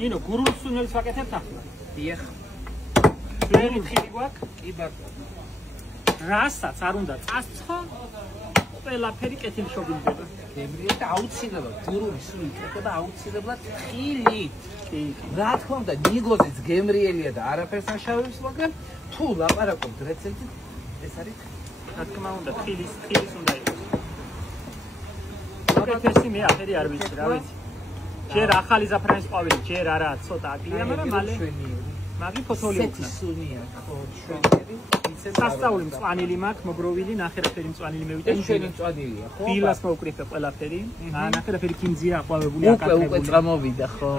ნინო, გურულ სუნელს ვაკეთებთ ახლა. დიახ. ძველი ხილი გვაქვს? კი ბატონო. რასაც არ უნდა წასცხო, ყველაფერი კეთილშობილდება. გემრიელი და აუცილებლად გურული სული კეთება აუცილებლად ხილი. კი. რა თქმა უნდა, ნიგოზიც გემრიელია და არაფერს არ შავებს, მაგრამ თუ ლაპარაკობთ რეცეპტით, ეს არის რა თქმა უნდა, ხილის უნდა იყოს. უკეთესი მე აფერი არ ვიცი, რა ვიცი. ჯერ ახალი ზაფრანის ყვავილი, ჯერ არა, ცოტა აკლია, მაგრამ მალე მაგი ფოთოლი უკნა. სუნია, ხო, შვენიერი. სასწაული მწვანილი მაქვს, მოგროვილი, ნახევრაფერი მწვანილი მევიდა. ეს ჩვენი მწვანილია, ხო? ფილას მოვკრიფე ყველაფერი. ნახევრაფერი კინძია აყვავებული, აკაკრებული. უკვე წამოვიდა, ხო?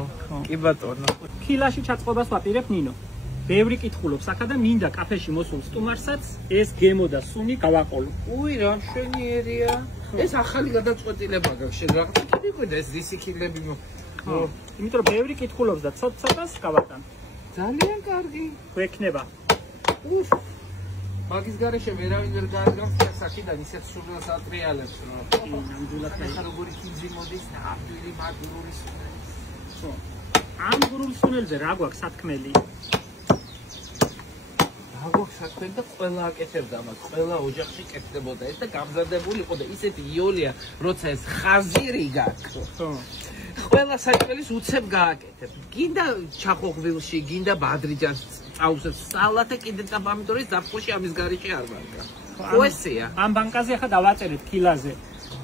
კი ბატონო. ხილაში ჩაწყობას ვაპირებ ნინო. ბევრი კითხულობს აქა და მინდა კაფეში მოსულ სტუმარსაც ეს გემო და სუნი გავაყოლო. უი, რა მშვენიერია. ეს ახალი გადაწყვეტილება გაქვს, შენ რაღაცა კიდე ეს დისციპლინები ხო, იმიტომ რომ ბევრი კითხულობს და ცოტ-ცოტას გავატან. ძალიან კარგი. გვექნება. უფ. მაგის გარეშე ვერავინ ვერ გააგავს საკიდან ისეთ სურვილს ატრიალებს, რომ ნამდვილად ახლა როგორი კინძი მოდის და ამდვილი მაგურული სუნელი. ხო. ამ გურულ სუნელზე რა გვაქვს სათქმელი? აგოქ საქმე და ყველა აკეთებდა მას, ყველა ოჯახში კეთდებოდა ეს და გამზადებული იყო და ისეთი იოლია, როცა ეს ხაზირი გაქვს. ხო. ყველა საჭმელის უცებ გააკეთებ. გინდა ჩახოღვილში, გინდა ბადრიჯანს წაუსებს სალათა კიდე და პომიდორის დაფხოში ამის გარეშე არ ვარგა. პოესია. ამ ბანკაზე ახლა დავაწერეთ კილაზე.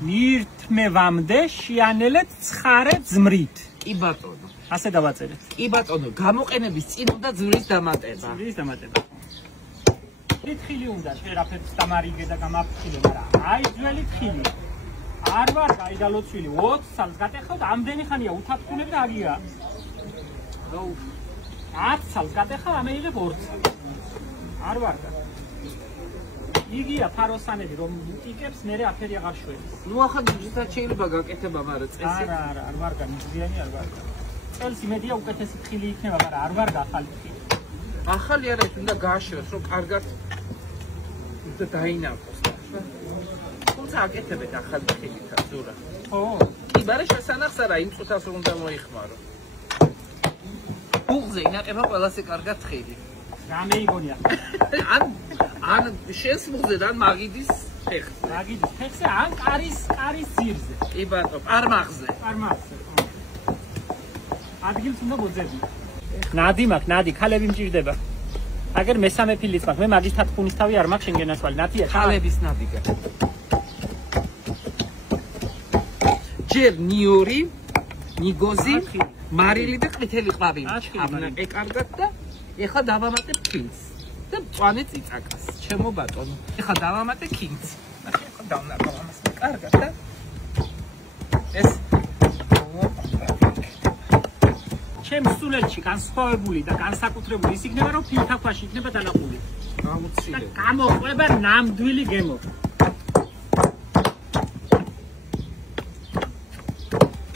მირთმევამდე შეანელეთ ცხარე ძმრით. კი ბატონო. ასე დავაწერეთ. კი ბატონო, გამოყენების წინ უნდა ძვლის დამატება. ძვლის დამატება. ხილი უნდა შერაფერს დამარიგე და გამაფრთხილე, მაგრამ აი ძველი ხილი. არ ვარ გაიდალოცვილი 20 წელს გატეხავ და ამდენი ხანია უთათქუნებ და აგია. ნუ 10 წელს გატეხავ ამეიღებ 2 წელს. არ ვარ და. იგია ფაროსანები რომ იკებს მე აფერი აღარ შვენის. ნუ ახლა ძირითადად შეიძლება გაკეთება, მაგრამ წესი. არა, არ ვარ გამიზიანი არ ვარ. წელს იმედია უკეთესი ხილი იქნება, მაგრამ არ ვარ ახალი ხილი. ახალი არა, უნდა გააშვეს, რომ კარგად და დაინახოს. თუმცა აკეთებთ ახალი ხილითაც ზურა. ხო. კი, მაგრამ შესანახს არა, იმ წუთას რომ უნდა მოიხმარო. უღზე ინაყება ყველასე კარგად ხილი. რა მეიგონია? ან შენს მუღზე და მაგიდის ფეხზე. მაგიდის ფეხზე ან კარის ძირზე. კი ბატონო, პარმახზე. პარმახზე. ადგილს უნდა მოძებნი. ნადი მაქვს, ნადი, ქალები მჭირდება. აგერ მესამე ფილიც მაქვს, მე მაგის თათქუნის თავი არ მაქვს შენგენასვალი. ნადია, ქალების ნადი გაქვს. ჯერ ნიორი, ნიგოზი, მარილი და ყვითელი ყვავილი. აბნაყე კარგად და ეხლა დავამატებ ფილს და მწვანე წიწაკას. ჩემო ბატონო. ეხლა დავამატე ქინძს. ეხლა დავნახავ ამას კარგად და ეს ჩემს სულელში განსხვავებული და განსაკუთრებული ის იქნება, რომ ფილთა ქვაში იქნება დანახული. გამოცილე. გამოყვება ნამდვილი გემო.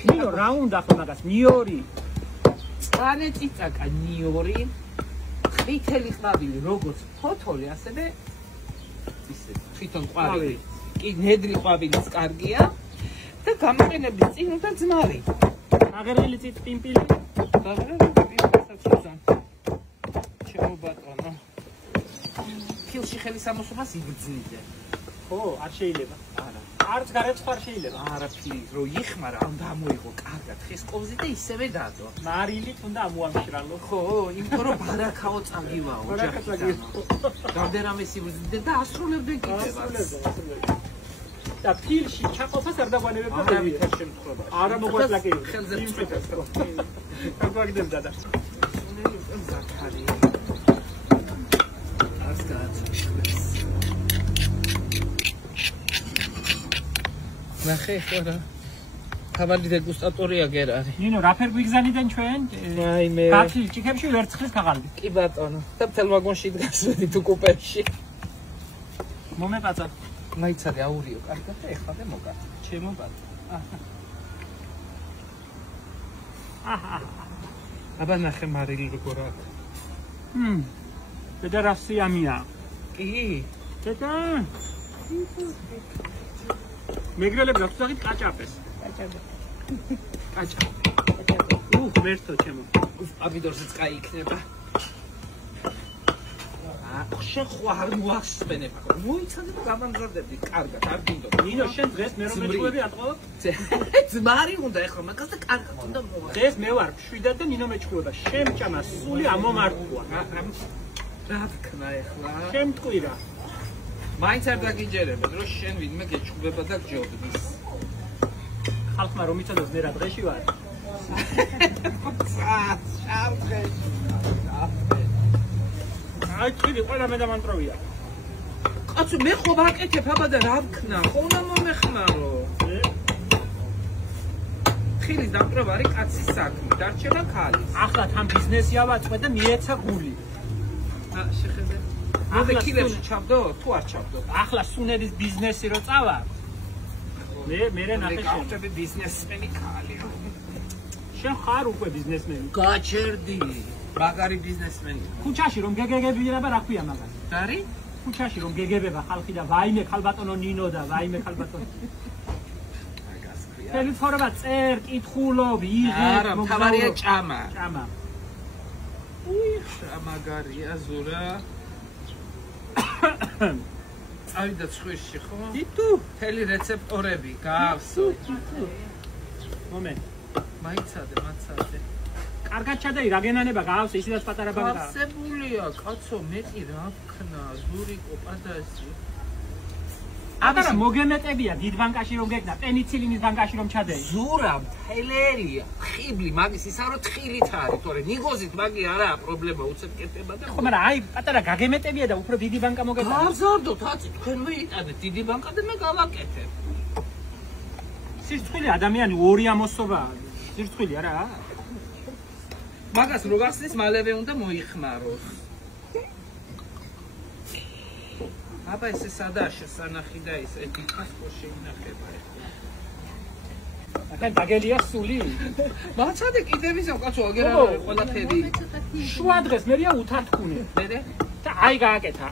ნიო რა უნდა ხო მაგას? ნიორი. მწვანე წიწაკა ნიორი, ყვითელი ყვავილი, როგორც ფოთოლი, ასევე ისე თვითონ ყვავილი. კი, ნედრი ყვავილიც კარგია და გამოყენების წინ უნდა ძმარი. აღერილი წიწპიმპილი. ჩემო ბატონო. ფილში ხელის ამოსობას იბრძნიდე. ხო, არ შეიძლება. არა. არც გარეცხვა არ შეიძლება. არა ფილი, რო იხმარა, უნდა ამოიღო კარგად ხეს ყოფზე და ისევე დადო. მარილით უნდა ამოამშრალო. ხო, იმიტომ რომ ბარაქაო წაგივაო ოჯახიდან. რამდენიმე სიბრძნიდე და ასრულებდნენ კიდევაც. და ფილში ჩაყოფას არ დაგვანებებ და არავითარ შემთხვევაში. არა მოგვეწლა კი. ხელზე წვეთას რო. გაგვაგდებ დადა. ზაქარი. ასკაც. ნახე ხარა. თავალი დეგუსტატორია გერ არის. ნინო, რაფერ გვიგზავნიდან ჩვენ? აი მე. კაცი ჭიქებში ვერცხლის ქაღალდი. კი ბატონო. და მთელ ვაგონში დგასვედი თუ კუპეში. მომეპაცა. მაიცადე აურიო კარგად და ეხლა და მოკა. ჩემო ბატონო. აჰა. აბა ნახე მარილი როგორ აქვს. ფედერაციამია. კი. ცოტა. მეგრელები აქვს თაღით კაჭაპეს. კაჭაპე. მერთო ჩემო. პამიდორზეც კაი იქნება. შენ ხო არ მოახსენებ. მოიცადე და გამამზადები. კარგად, არ გინდო. ნინო, შენ დღეს მე რომ მეჭყვები ატყო? ძმარი უნდა ეხლა, მაგას და კარგად უნდა მოვა. დღეს მე ვარ მშვიდად და ნინო მეჭყვება. შემჭამა სული ამომართუა. რა ვქნა ეხლა? შემტყვირა. მაინც არ დაგიჯერებოდ, რომ შენ ვინმე გეჭყვება და გჯობნის. ხალხმა რომ იცოდოს მე რა დღეში ვარ. შავ დღეში. აი თქვი ყველა მე დამანტროვია. კაცო მე ხო ვაკეთებ აბა და რა ვქნა? ხო უნდა მომეხმარო. ხილი დამტროვა არის კაცის საქმე, დარჩება ქალის. ახლა თან ბიზნესი ავაწყვე და მიეცა გული. შეხედე. მე კილებში ჩავდო, თუ არ ჩავდო. ახლა სუნერის ბიზნესი რო წავა. მე ნახე შევტები ბიზნესმენი ქალი. შენ ხარ უკვე ბიზნესმენი. გაჩერდი. მაგარი ბიზნესმენი. ქუჩაში რომ გეგებება რა ქვია მაგას? დარი? ქუჩაში რომ გეგებება ხალხი და ვაიმე ქალბატონო ნინო და ვაიმე ქალბატონო. მაგას ქვია. თელი ცხოვრება წერ, კითხულობ, იღებ, არა, თავარია ჭამა. ჭამა. მაგარია ზურა. წავიდა ცხვირში ხო? თითუ თელი რეცეპტორები გავსო. მომენტ. მაიცადე. კარგად ჩადეი, რა გენანება გავს, ისედაც პატარა ბაღდა. გავსებულია, კაცო, მეტი რა ვქნა, ზურიკო, პადასი. აბა მოგემეტებია დიდ ბანკაში რომ გეკნა, პენიცილინის ბანკაში რომ ჩადეი. ზურა, თელერია, ხიბლი, მაგის ისა რომ თხილით არის, თორე ნიგოზით მაგი არაა პრობლემა, უცებ კეთება და ხო, მაგრამ აი პატარა გაგემეტებია და უფრო დიდი ბანკა მოგეკნა. გავზარდოთ, აცი, თქვენ მეიტანეთ დიდი ბანკა და მე გავაკეთებ. სირცხვილი ადამიანი ორი ამოსობაა. სირცხვილი არა? მაგას რო გახსნის მალევე უნდა მოიხმაროს. აბა ესე სადაა შესანახი და ის ეთიკას ხო შეინახება ეხლა. ახლა დაგელია სული. მაცადე კიდევ ისო კაცო აგერა ყველაფერი. შუა დღეს მერია უთართხუნე. მერე? და აი გააკეთა.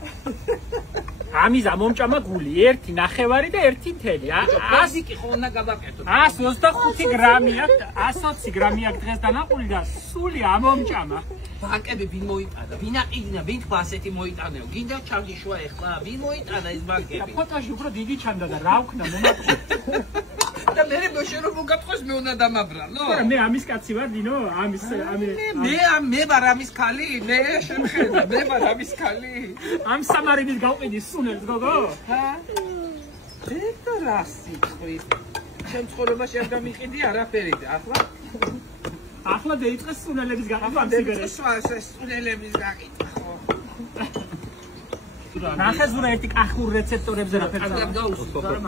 ამიზა მომჭამა გული, 1.5 და 1.1. აზიკი ხო უნდა გავაკეთო. 125 გრამია, 120 გრამია დღეს დანაყული და სული ამომჭამა. ბანკები ვინ მოიტანა? ვინ აყინა? ვინ თქვა ასეთი მოიტანეო? გინდა ჩავდიშვა ეხლა? ვინ მოიტანა ეს ბანკები? ფოტოში უფრო დიდი ჩანდა და რა ვქნა მომატყო. და მე შენ რომ მოგატყოს მე უნდა დამაბრალო. არა მე ამის კაცი ვარ დინო, მე ვარ ამის ქალი, მე შემხედა, მე ვარ ამის ქალი. ამ სამარინის გავყიდი სუნელს გოგო. ჰა? ეს რა სიტყვის? შენ ცხოვრებაში არ დამიყიდი არაფერი და ახლა დაიწყეს სუნელების გაყიდვა ამ სიგარეტს. სუნელების გაყიდვა ხო? ნახე ზურა ერთი კახურ რეცეპტორებზე რა ფერია. არ გავუსწრებ არა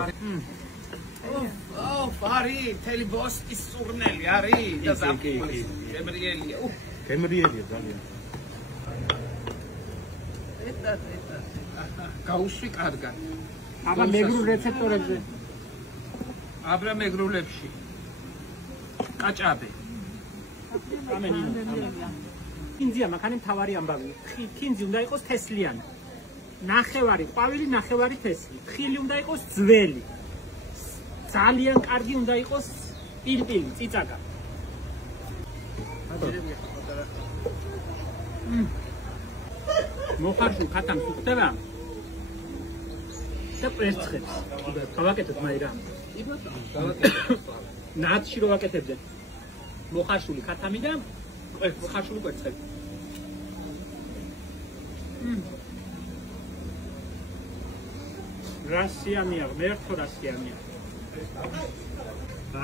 ფარი, თელი ბოსტის სურნელი არის და ზაფხული. გემრიელია. გემრიელია ძალიან. ეტა. გაუშვი კარგად. აბა მეგრულ რეცეპტორებზე. აბრა მეგრულებში. კაჭაბე. კინძია, მაგანი მთავარი ამბავი. კინძი უნდა იყოს თესლიანი. ნახევარი ყვავილი, ნახევარი თესლი. თხილი უნდა იყოს ძველი. ძალიან კარგი უნდა იყოს პილპილი, წიწაკა. მოხარშულ ხათამს უხდება და კვერცხებს. გავაკეთოთ მაირა. ნაცში რო ვაკეთებდე. მოხარშული ხათამი და მოხარშული კვერცხები. რასიანია, მერტო რასიანია.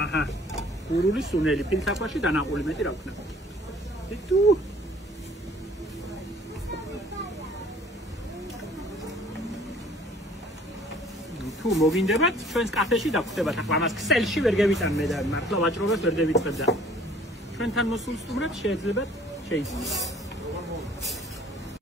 აჰა. გურული სუნელი ფილსაფაში დანაყული მეტი რა ვქნა. თუ თუ მოგინდებათ ჩვენს კაფეში დაგხვდებათ ახლა ამას ქსელში ვერ გევიტან მე და მართლა ვაჭრობას ვერ დავიწყებ და ჩვენთან მოსულ სტუმრად შეიძლებათ შეიძინოთ.